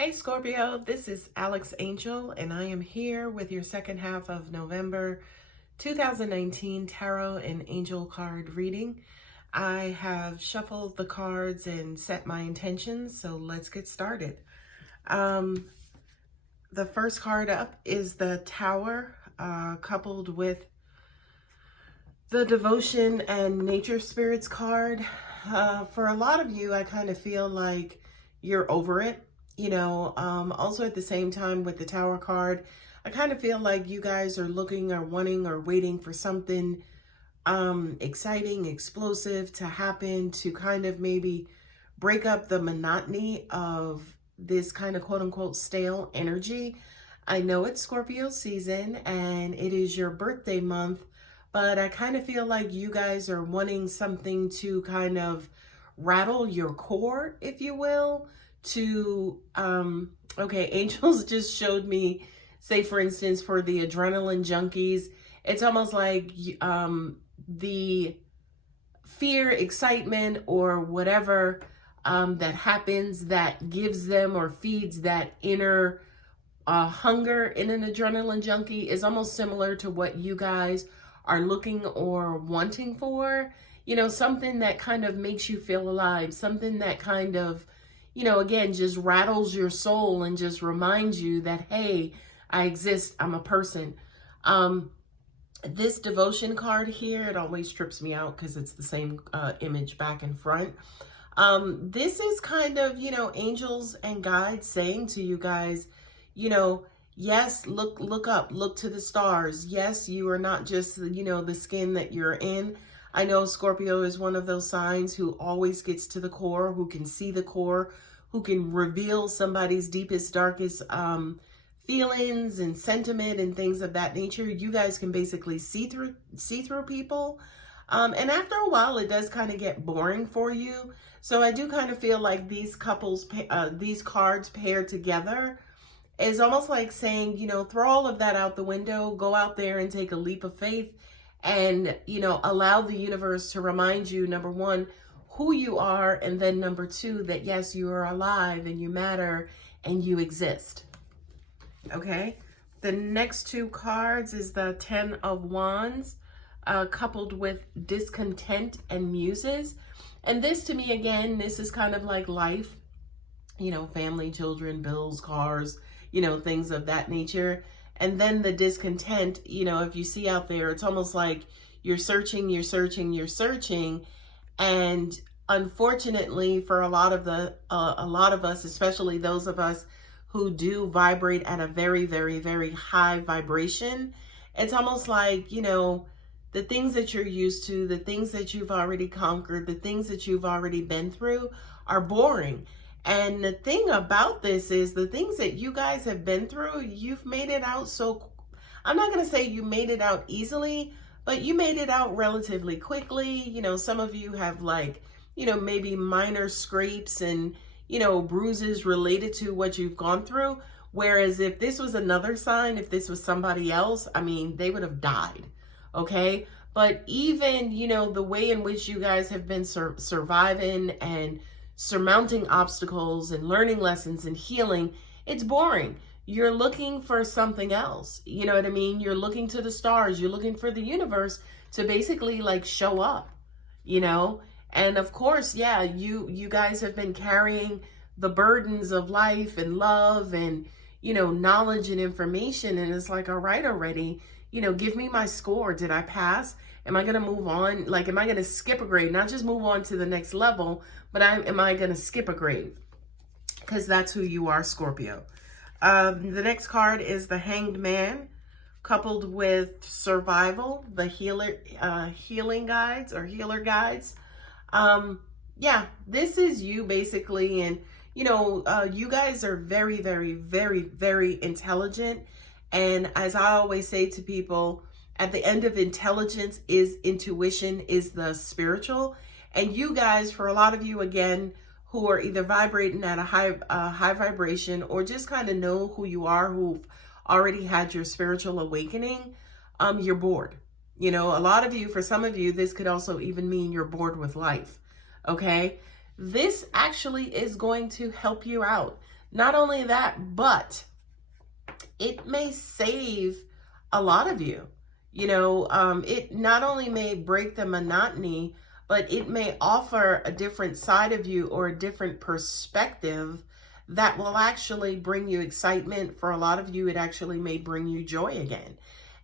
Hey Scorpio, this is Alex Angel, and I am here with your second half of November 2019 Tarot and Angel card reading. I have shuffled the cards and set my intentions, so let's get started. The first card up is the Tower, coupled with the Devotion and Nature Spirits card. For a lot of you, I kind of feel like you're over it. Also at the same time with the Tower card, I kind of feel like you guys are looking or wanting or waiting for something exciting, explosive to happen to kind of maybe break up the monotony of this kind of quote unquote stale energy. I know it's Scorpio season and it is your birthday month, but I kind of feel like you guys are wanting something to kind of rattle your core, if you will. Okay, angels just showed me, say for instance, for the adrenaline junkies, it's almost like the fear, excitement, or whatever that happens that gives them or feeds that inner hunger in an adrenaline junkie is almost similar to what you guys are looking or wanting for. Something that kind of makes you feel alive, something that kind of again, just rattles your soul and just reminds you that, hey, I exist, I'm a person. This Devotion card here, it always trips me out because it's the same image back and front. This is kind of, angels and guides saying to you guys, yes, look up, look to the stars. Yes, you are not just, the skin that you're in. I know Scorpio is one of those signs who always gets to the core, who can see the core, who can reveal somebody's deepest, darkest feelings and sentiment and things of that nature. You guys can basically see through people. And after a while, it does kind of get boring for you. So I do kind of feel like these cards paired together is almost like saying, throw all of that out the window, go out there and take a leap of faith. And, allow the universe to remind you, number one, who you are. And then number two, that yes, you are alive and you matter and you exist. Okay. The next two cards is the 10 of Wands, coupled with discontent and muses. And this to me, again, this is kind of like life, family, children, bills, cars, things of that nature. And then the discontent, if you see out there, it's almost like you're searching. And unfortunately, for a lot of us, especially those of us who do vibrate at a very, very, very high vibration, it's almost like, the things that you're used to, the things that you've already conquered, the things that you've already been through are boring. And the thing about this is the things that you guys have been through, you've made it out. So I'm not going to say you made it out easily, but you made it out relatively quickly. Some of you have maybe minor scrapes and, bruises related to what you've gone through. Whereas if this was another sign, if this was somebody else, they would have died. Okay. But even, the way in which you guys have been surviving and surmounting obstacles and learning lessons and healing, it's boring. You're looking for something else. You know what I mean? You're looking to the stars. You're looking for the universe to basically show up, And of course, yeah, you guys have been carrying the burdens of life and love and, knowledge and information. And it's like, all right, already, give me my score. Did I pass? Am I going to move on? Am I going to skip a grade? Not just move on to the next level, but am I going to skip a grade? Because that's who you are, Scorpio. The next card is the Hanged Man, coupled with Survival, the healing guides or healer guides. Yeah, this is you basically. And, you guys are very, very, very, very intelligent. And as I always say to people, at the end of intelligence is intuition, is the spiritual. And you guys, for a lot of you, again, who are either vibrating at a high vibration or just kind of know who you are, who've already had your spiritual awakening, you're bored. A lot of you, for some of you, this could also even mean you're bored with life. Okay. This actually is going to help you out. Not only that, but it may save a lot of you. It not only may break the monotony, but it may offer a different side of you or a different perspective that will actually bring you excitement. For a lot of you, it actually may bring you joy again.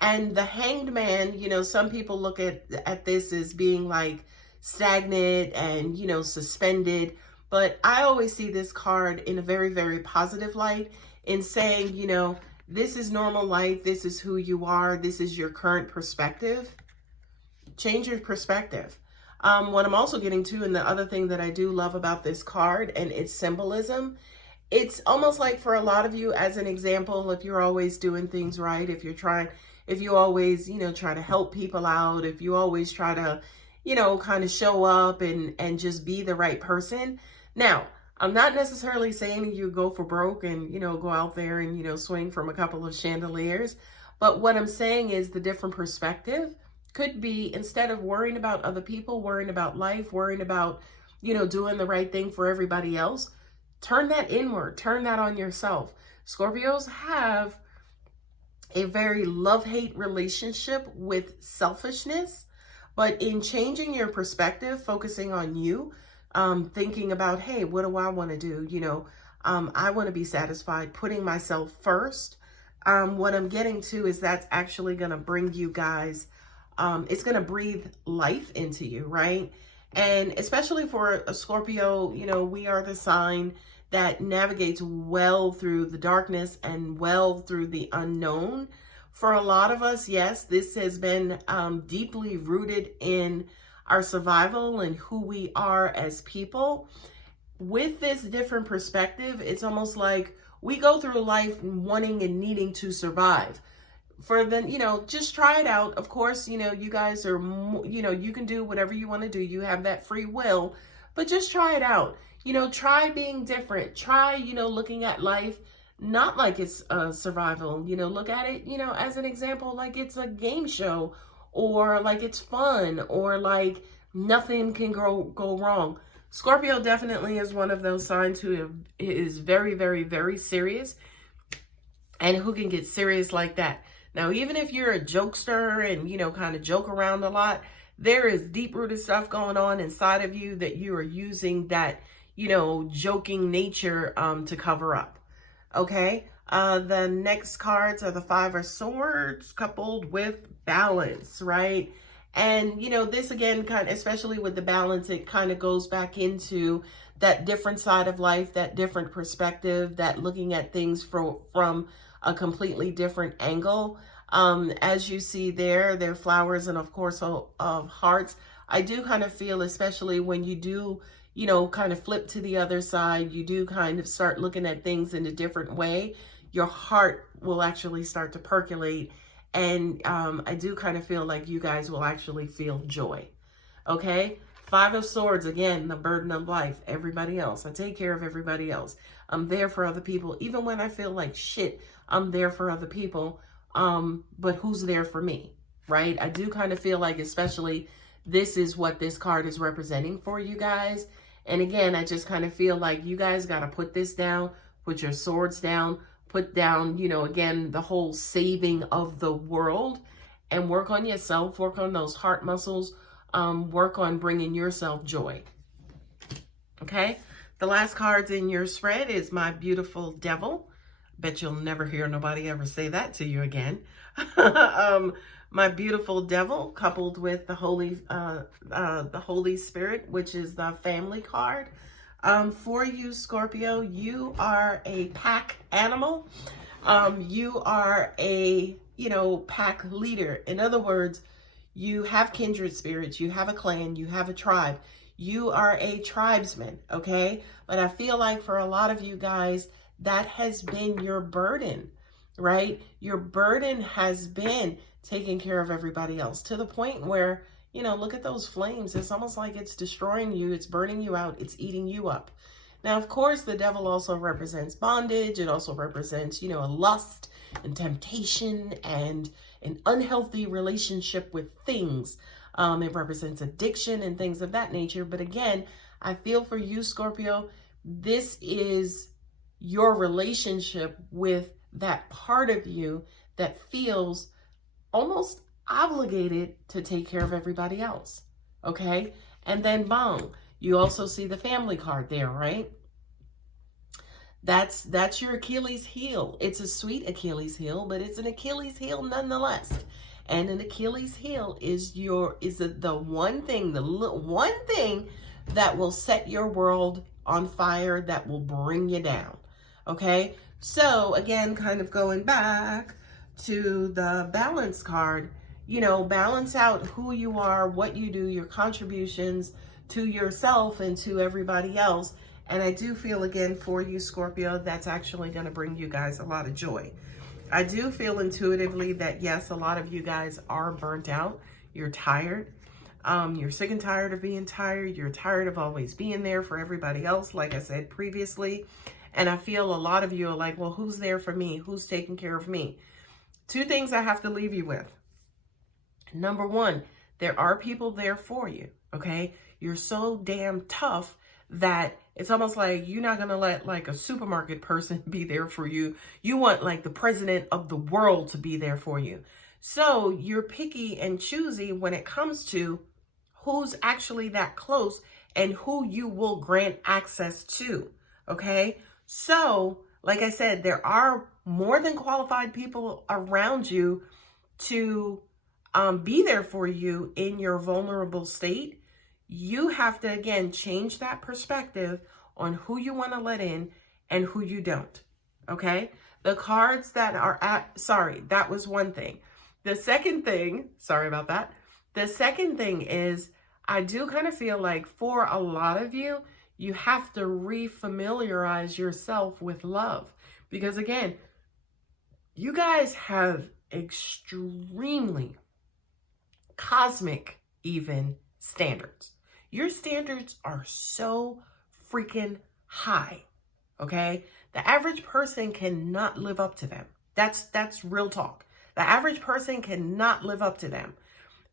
And the Hanged Man, some people look at this as being like stagnant and, suspended. But I always see this card in a very, very positive light in saying, this is normal life. This is who you are. This is your current perspective. Change your perspective. What I'm also getting to, and the other thing that I do love about this card and its symbolism, it's almost like for a lot of you, as an example, if you're always doing things right, if you always, try to help people out, if you always try to, kind of show up and just be the right person. Now, I'm not necessarily saying you go for broke and, go out there and, swing from a couple of chandeliers. But what I'm saying is the different perspective could be, instead of worrying about other people, worrying about life, worrying about, doing the right thing for everybody else, turn that inward, turn that on yourself. Scorpios have a very love-hate relationship with selfishness, but in changing your perspective, focusing on you, thinking about, hey, what do I want to do? I want to be satisfied, putting myself first. What I'm getting to is that's actually going to bring you guys, it's going to breathe life into you, right? And especially for a Scorpio, we are the sign that navigates well through the darkness and well through the unknown. For a lot of us, yes, this has been deeply rooted in our survival and who we are as people. With this different perspective, it's almost like we go through life wanting and needing to survive. For then, just try it out. Of course, you guys are, you can do whatever you want to do. You have that free will, but just try it out. Try being different. Try, looking at life not like it's survival. Look at it, as an example, like it's a game show, or like it's fun, or like nothing can go wrong. Scorpio definitely is one of those signs who is very, very, very serious, and who can get serious like that. Now, even if you're a jokester and, kind of joke around a lot, there is deep-rooted stuff going on inside of you that you are using that, joking nature to cover up. Okay? The next cards are the Five of Swords coupled with balance, right? And, this again, especially with the balance, it kind of goes back into that different side of life, that different perspective, that looking at things from a completely different angle. As you see there are flowers and, of course, of hearts. I do kind of feel, especially when you do, kind of flip to the other side, you do kind of start looking at things in a different way, your heart will actually start to percolate. And I do kind of feel like you guys will actually feel joy. Okay? Five of Swords, again, the burden of life. Everybody else. I take care of everybody else. I'm there for other people. Even when I feel like shit, I'm there for other people. But who's there for me? Right? I do kind of feel like, especially, this is what this card is representing for you guys. And again, I just kind of feel like you guys got to put this down, put your swords down, put down, again, the whole saving of the world, and work on yourself, work on those heart muscles, work on bringing yourself joy. Okay? The last cards in your spread is my beautiful devil. Bet you'll never hear nobody ever say that to you again. My beautiful devil coupled with the Holy Spirit, which is the family card. For you, Scorpio, you are a pack animal. You are a, pack leader. In other words, you have kindred spirits, you have a clan, you have a tribe. You are a tribesman, okay? But I feel like for a lot of you guys, that has been your burden, right? Your burden has been taking care of everybody else, to the point where, look at those flames. It's almost like it's destroying you. It's burning you out. It's eating you up. Now, of course, the devil also represents bondage. It also represents, a lust and temptation and an unhealthy relationship with things. It represents addiction and things of that nature. But again, I feel for you, Scorpio, this is your relationship with that part of you that feels almost obligated to take care of everybody else. Okay? And then bong, you also see the family card there, right? That's your Achilles heel. It's a sweet Achilles heel, but it's an Achilles heel nonetheless. And an Achilles heel is the one thing, one thing that will set your world on fire, that will bring you down. Okay? So again, kind of going back to the balance card, balance out who you are, what you do, your contributions to yourself and to everybody else. And I do feel, again, for you, Scorpio, that's actually going to bring you guys a lot of joy. I do feel intuitively that, yes, a lot of you guys are burnt out. You're tired. You're sick and tired of being tired. You're tired of always being there for everybody else, like I said previously. And I feel a lot of you are like, well, who's there for me? Who's taking care of me? Two things I have to leave you with. Number one, there are people there for you, okay? You're so damn tough that it's almost like you're not going to let like a supermarket person be there for you. You want like the president of the world to be there for you. So you're picky and choosy when it comes to who's actually that close and who you will grant access to, okay? So, like I said, there are more than qualified people around you to be there for you in your vulnerable state. You have to, again, change that perspective on who you want to let in and who you don't, okay? The cards that are that was one thing. The second thing, sorry about that. The second thing is, I do kind of feel like for a lot of you, you have to refamiliarize yourself with love. Because again, you guys have extremely cosmic even standards. Your standards are so freaking high, okay? The average person cannot live up to them. That's real talk. The average person cannot live up to them.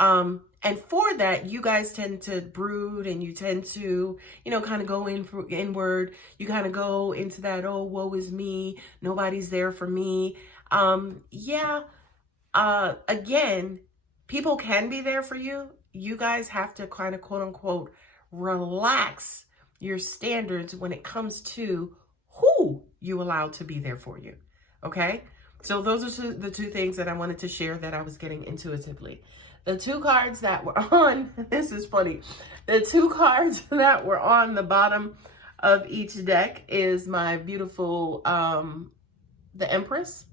And for that, you guys tend to brood and you tend to, kind of go inward. You kind of go into that, oh, woe is me. Nobody's there for me. Again, people can be there for you. You guys have to kind of quote unquote relax your standards when it comes to who you allow to be there for you. Okay. So those are the two things that I wanted to share that I was getting intuitively. The two cards that were on, this is funny. The two cards that were on the bottom of each deck is my beautiful, the Empress,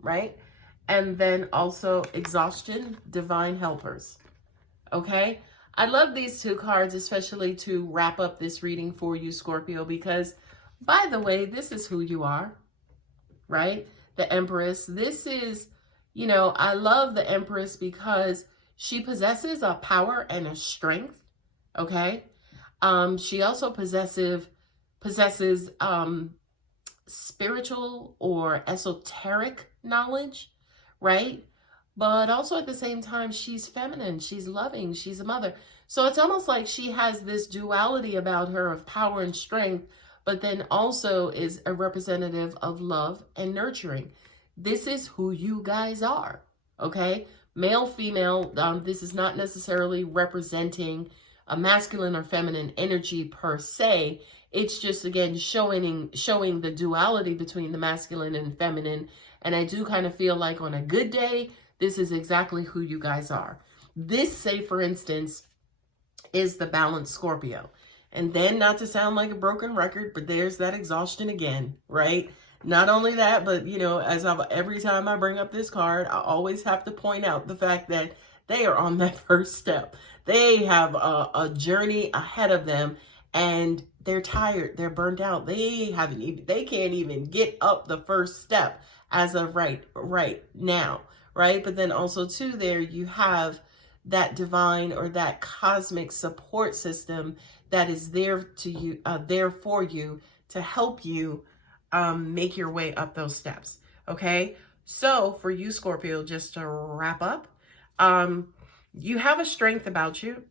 right? And then also Exhaustion, Divine Helpers. Okay? I love these two cards, especially to wrap up this reading for you, Scorpio, because, by the way, this is who you are, right? The Empress. This is, I love the Empress because she possesses a power and a strength, okay? She also possesses spiritual or esoteric knowledge, right? But also at the same time, she's feminine, she's loving, she's a mother. So it's almost like she has this duality about her of power and strength, but then also is a representative of love and nurturing. This is who you guys are, okay? Male, female, this is not necessarily representing a masculine or feminine energy per se. It's just, again, showing the duality between the masculine and feminine. And I do kind of feel like on a good day, this is exactly who you guys are. This, say, for instance, is the balanced Scorpio. And then, not to sound like a broken record, but there's that exhaustion again, right? Not only that, but, every time I bring up this card, I always have to point out the fact that they are on that first step. They have a journey ahead of them, and they're tired. They're burnt out. They can't even get up the first step as of right now, right? But then also too, there you have that divine or that cosmic support system that is there for you to help you make your way up those steps. Okay. So for you, Scorpio, just to wrap up, you have a strength about you.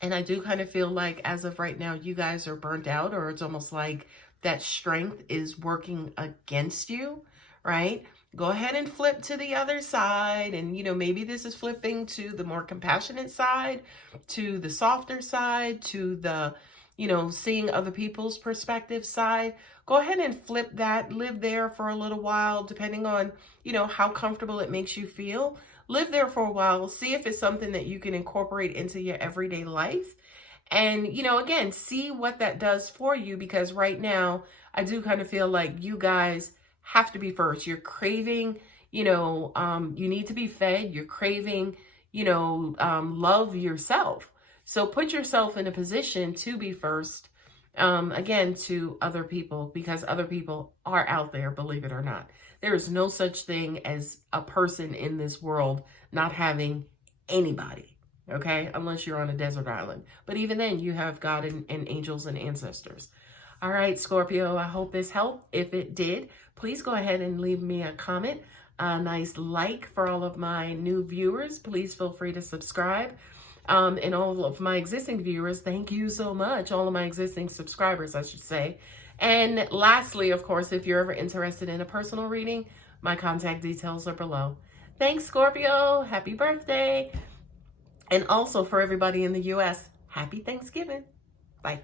And I do kind of feel like as of right now, you guys are burnt out, or it's almost like that strength is working against you, right? Go ahead and flip to the other side. And, maybe this is flipping to the more compassionate side, to the softer side, to the, seeing other people's perspective side. Go ahead and flip that, live there for a little while, depending on, how comfortable it makes you feel. Live there for a while, see if it's something that you can incorporate into your everyday life. And, again, see what that does for you, because right now I do kind of feel like you guys have to be first. You're craving, you need to be fed. You're craving, love yourself. So put yourself in a position to be first, again, to other people, because other people are out there, believe it or not. There is no such thing as a person in this world not having anybody, okay? Unless you're on a desert island. But even then, you have God and angels and ancestors. All right, Scorpio, I hope this helped. If it did, please go ahead and leave me a comment, a nice like for all of my new viewers. Please feel free to subscribe. And all of my existing viewers, thank you so much. All of my existing subscribers, I should say. And lastly, of course, if you're ever interested in a personal reading, my contact details are below. Thanks, Scorpio. Happy birthday. And also for everybody in the US, happy Thanksgiving. Bye.